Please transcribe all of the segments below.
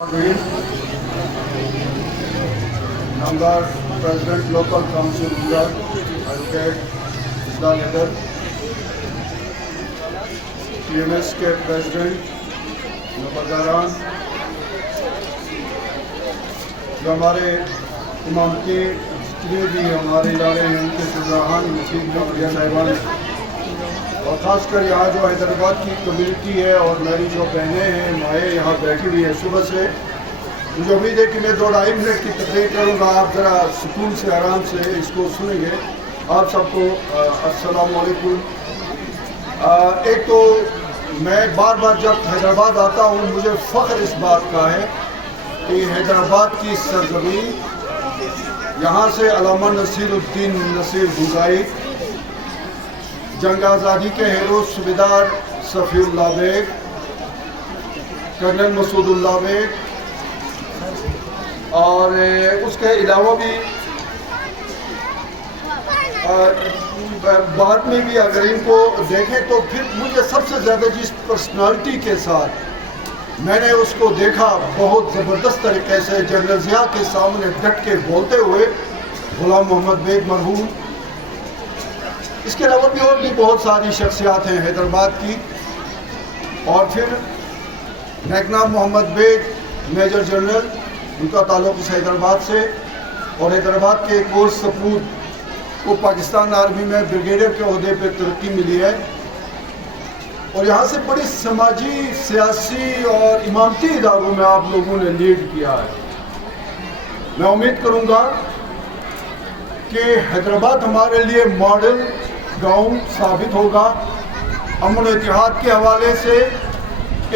Number president local council Gujrat advocate Islam Haider, P M S کے president نمبرداران، جو ہمارے امامتی جتنے بھی ہمارے ادارے ہیں ان کے سربراہان مفید مولوی صاحبان، اور خاص کر یہاں جو حیدرآباد کی کمیونٹی ہے اور میری جو بہنیں ہیں مائیں یہاں بیٹھی ہوئی ہیں صبح سے، مجھے امید ہے کہ میں 2-2.5 منٹ کی تقریر کروں گا، آپ ذرا سکون سے آرام سے اس کو سنیں گے۔ آپ سب کو السلام علیکم۔ ایک تو میں بار بار جب حیدرآباد آتا ہوں مجھے فخر اس بات کا ہے کہ حیدرآباد کی سرزمین، یہاں سے علامہ نصیر الدین نصیر بھوزائی، جنگ آزادی کے ہیرو صوبیدار صفی اللہ بیگ، کرنل مسعود اللہ بیگ، اور اس کے علاوہ بھی بعد میں بھی اگر ان کو دیکھیں تو پھر مجھے سب سے زیادہ جس پرسنالٹی کے ساتھ میں نے اس کو دیکھا بہت زبردست طریقے سے جنرل ضیاء کے سامنے ڈٹ کے بولتے ہوئے، غلام محمد بیگ مرحوم۔ اس کے علاوہ بھی اور بھی بہت ساری شخصیات ہیں حیدرآباد کی، اور پھر نیکنام محمد بیگ میجر جنرل، ان کا تعلق اس حیدرآباد سے، اور حیدرآباد کے ایک اور سپوت کو پاکستان آرمی میں بریگیڈیئر کے عہدے پہ ترقی ملی ہے، اور یہاں سے بڑی سماجی، سیاسی اور امامتی اداروں میں آپ لوگوں نے لیڈ کیا ہے۔ میں امید کروں گا کہ حیدرآباد ہمارے لیے ماڈل گاؤں ثابت ہوگا، امن و اتحاد کے حوالے سے،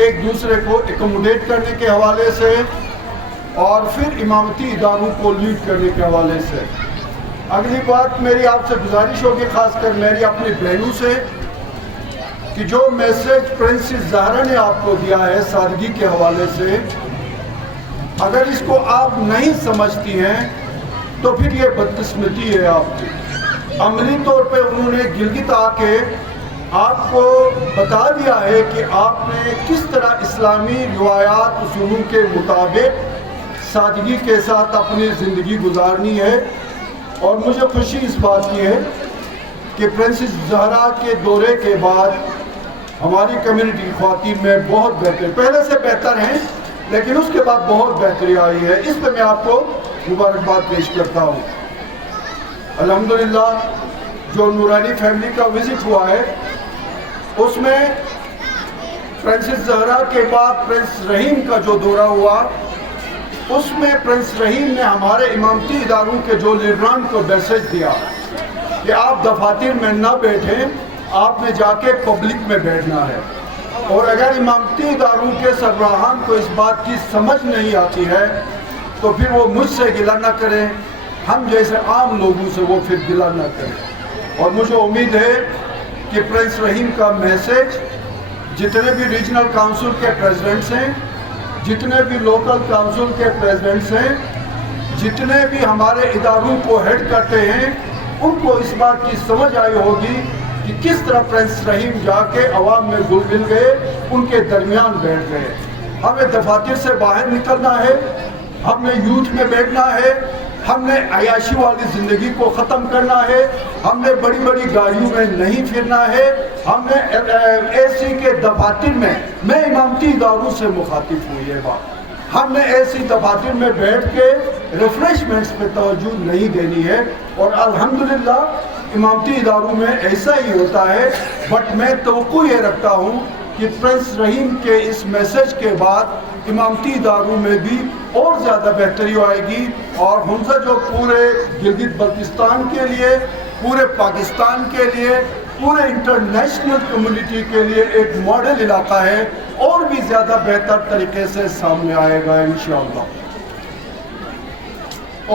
ایک دوسرے کو ایکوموڈیٹ کرنے کے حوالے سے، اور پھر امامتی اداروں کو لیڈ کرنے کے حوالے سے۔ اگلی بات میری آپ سے گزارش ہوگی، خاص کر میری اپنی بہنوں سے، کہ جو میسج پرنسس زہرا نے آپ کو دیا ہے سادگی کے حوالے سے، اگر اس کو آپ نہیں سمجھتی ہیں تو پھر یہ بدقسمتی ہے آپ کی۔ عملی طور پہ انہوں نے گلگت آ کے آپ کو بتا دیا ہے کہ آپ نے کس طرح اسلامی روایات اصولوں کے مطابق سادگی کے ساتھ اپنی زندگی گزارنی ہے، اور مجھے خوشی اس بات کی ہے کہ پرنسس زہرا کے دورے کے بعد ہماری کمیونٹی خواتین میں بہت بہتر، پہلے سے بہتر ہیں لیکن اس کے بعد بہت بہتری آئی ہے۔ اس پہ میں آپ کو مبارکباد پیش کرتا ہوں۔ الحمدللہ جو نورانی فیملی کا وزٹ ہوا ہے اس میں پرنسس زہرا کے بعد پرنس رحیم کا جو دورہ ہوا، اس میں پرنس رحیم نے ہمارے امامتی اداروں کے جو لیڈران کو میسج دیا کہ آپ دفاتر میں نہ بیٹھیں، آپ نے جا کے پبلک میں بیٹھنا ہے، اور اگر امامتی اداروں کے سربراہان کو اس بات کی سمجھ نہیں آتی ہے تو پھر وہ مجھ سے گلہ نہ کریں، ہم جیسے عام لوگوں سے وہ پھر گلہ نہ کریں۔ اور مجھے امید ہے کہ پرنس رحیم کا میسج جتنے بھی ریجنل کاؤنسل کے پریزیڈنٹس ہیں، جتنے بھی لوکل کاؤنسل کے پریزیڈنٹس ہیں، جتنے بھی ہمارے اداروں کو ہیڈ کرتے ہیں، ان کو اس بات کی سمجھ آئی ہوگی کہ کس طرح پرنس رحیم جا کے عوام میں گل مل گئے، ان کے درمیان بیٹھ گئے۔ ہمیں دفاتر سے باہر نکلنا ہے، ہم نے یوتھ میں بیٹھنا ہے، ہم نے عیاشی والی زندگی کو ختم کرنا ہے، ہم نے بڑی بڑی گاڑیوں میں نہیں پھرنا ہے، ہم نے اے سی کے دفاتر میں امامتی اداروں سے مخاطب ہوئی ہے بات، ہم نے ایسی دفاتر میں بیٹھ کے ریفریشمنٹس پہ توجہ نہیں دینی ہے، اور الحمدللہ امامتی اداروں میں ایسا ہی ہوتا ہے۔ بٹ میں توقع یہ رکھتا ہوں کہ پرنس رحیم کے اس میسج کے بعد امامتی اداروں میں بھی اور زیادہ بہتری آئے گی، اور حمزہ جو پورے گلگت بلتستان کے لیے، پورے پاکستان کے لیے، پورے انٹرنیشنل کمیونٹی کے لیے ایک ماڈل علاقہ ہے، اور بھی زیادہ بہتر طریقے سے سامنے آئے گا انشاءاللہ۔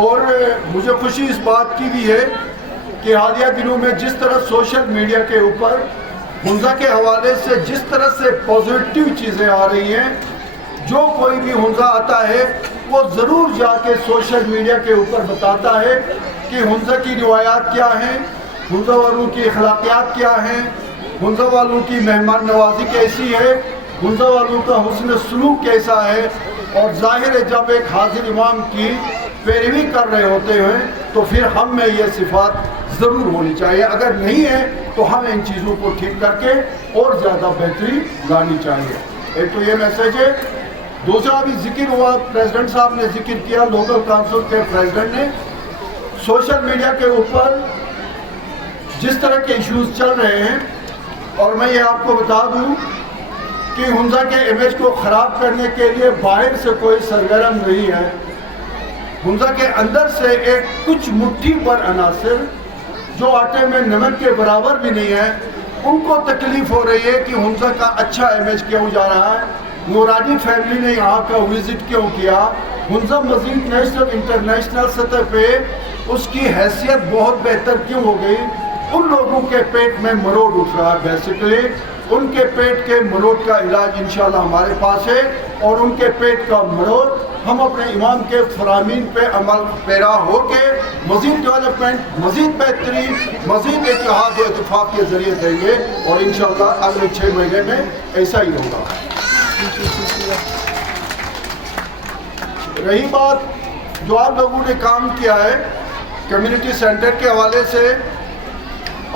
اور مجھے خوشی اس بات کی بھی ہے کہ حالیہ دنوں میں جس طرح سوشل میڈیا کے اوپر حمزہ کے حوالے سے جس طرح سے پازیٹیو چیزیں آ رہی ہیں، جو کوئی بھی حمزہ آتا ہے وہ ضرور جا کے سوشل میڈیا کے اوپر بتاتا ہے کہ حمزہ کی روایات کیا ہیں، حمزہ والوں کی اخلاقیات کیا ہیں، حمزہ والوں کی مہمان نوازی کیسی ہے، حمزہ والوں کا حسن سلوک کیسا ہے، اور ظاہر ہے جب ایک حاضر امام کی پیروی کر رہے ہوتے ہیں تو پھر ہم میں یہ صفات ضرور ہونی چاہیے. اگر نہیں ہے تو ہمیں ان چیزوں کو ٹھیک کر کے اور زیادہ بہتری لانی چاہیے. ایک تو یہ میسج ہے. دوسرا بھی ذکر ہوا، پریزیڈنٹ صاحب نے ذکر کیا، لوکل کونسل کے پریزیڈنٹ نے، سوشل میڈیا کے اوپر جس طرح کے ایشوز چل رہے ہیں، اور میں یہ آپ کو بتا دوں کہ ہنزا کے امیج کو خراب کرنے کے لیے باہر سے کوئی سرگرم نہیں ہے. ہنزا کے اندر سے ایک کچھ مٹھی پر عناصر جو آٹے میں نمک کے برابر بھی نہیں ہے، ان کو تکلیف ہو رہی ہے کہ ہنزا کا اچھا امیج کیوں جا رہا ہے، نورانی فیملی نے یہاں کا وزٹ کیوں کیا، ہنزا مزید نیشنل انٹرنیشنل سطح پہ اس کی حیثیت بہت بہتر کیوں ہو گئی. ان لوگوں کے پیٹ میں مروڑ اٹھ رہا ہے. بیسیکلی ان کے پیٹ کے مروڑ کا علاج انشاءاللہ ہمارے پاس ہے، اور ان کے پیٹ کا مروڑ ہم اپنے امام کے فرامین پہ عمل پیرا ہو کے مزید ڈیولپمنٹ، مزید بہتری، مزید اتحاد و اتفاق کے ذریعے دیں گے، اور انشاءاللہ اگلے 6 مہینے میں ایسا ہی ہوگا. رہی بات جو آپ لوگوں نے کام کیا ہے کمیونٹی سینٹر کے حوالے سے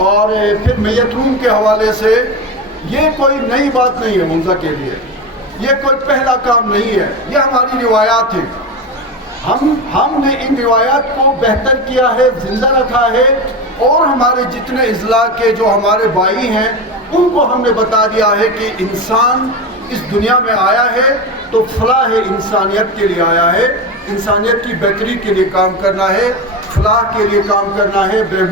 اور پھر میت روم کے حوالے سے، یہ کوئی نئی بات نہیں ہے ہنزا کے لیے، یہ کوئی پہلا کام نہیں ہے، یہ ہماری روایات ہیں. ہم نے ان روایات کو بہتر کیا ہے، زندہ رکھا ہے، اور ہمارے جتنے اضلاع کے جو ہمارے بھائی ہیں ان کو ہم نے بتا دیا ہے کہ انسان اس دنیا میں آیا ہے تو فلاح انسانیت کے لیے آیا ہے، انسانیت کی بہتری کے لیے کام کرنا ہے، فلاح کے لیے کام کرنا ہے.